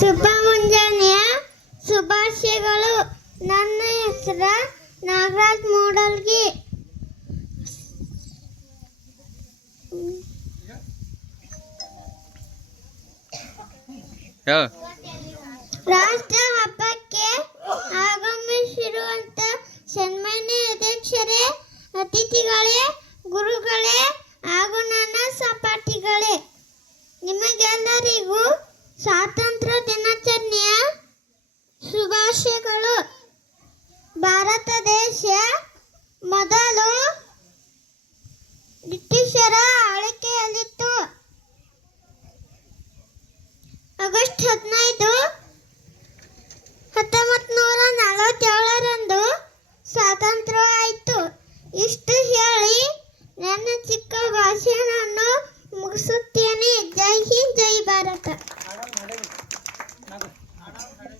ಶುಭ ಮುಂಜಾನೆಯ ಶುಭಾಶಯಗಳು. ನನ್ನ ಹೆಸರು ನಾಗರಾಜ್ ಮೂಡಲ್ಗಿ. ರಾಷ್ಟ್ರ ಹಬ್ಬಕ್ಕೆ ಆಗಮಿಸಿರುವಂತ ಸನ್ಮಾನ್ಯ ಅಧ್ಯಕ್ಷರೇ, ಅತಿಥಿಗಳೇ, ಗುರುಗಳೇ ಹಾಗೂ ನನ್ನ ಸಹಪಾಠಿಗಳೇ, ನಿಮಗೆಲ್ಲರಿಗೂ ಸ್ವಾತಂತ್ರ್ಯ ದಿನಾಚರಣೆಯ ಶುಭಾಶಯಗಳು. ಭಾರತ ದೇಶ ಮೊದಲು ಬ್ರಿಟಿಷರ ಆಳ್ವಿಕೆಯಲ್ಲಿತ್ತು. ಆಗಸ್ಟ್ 14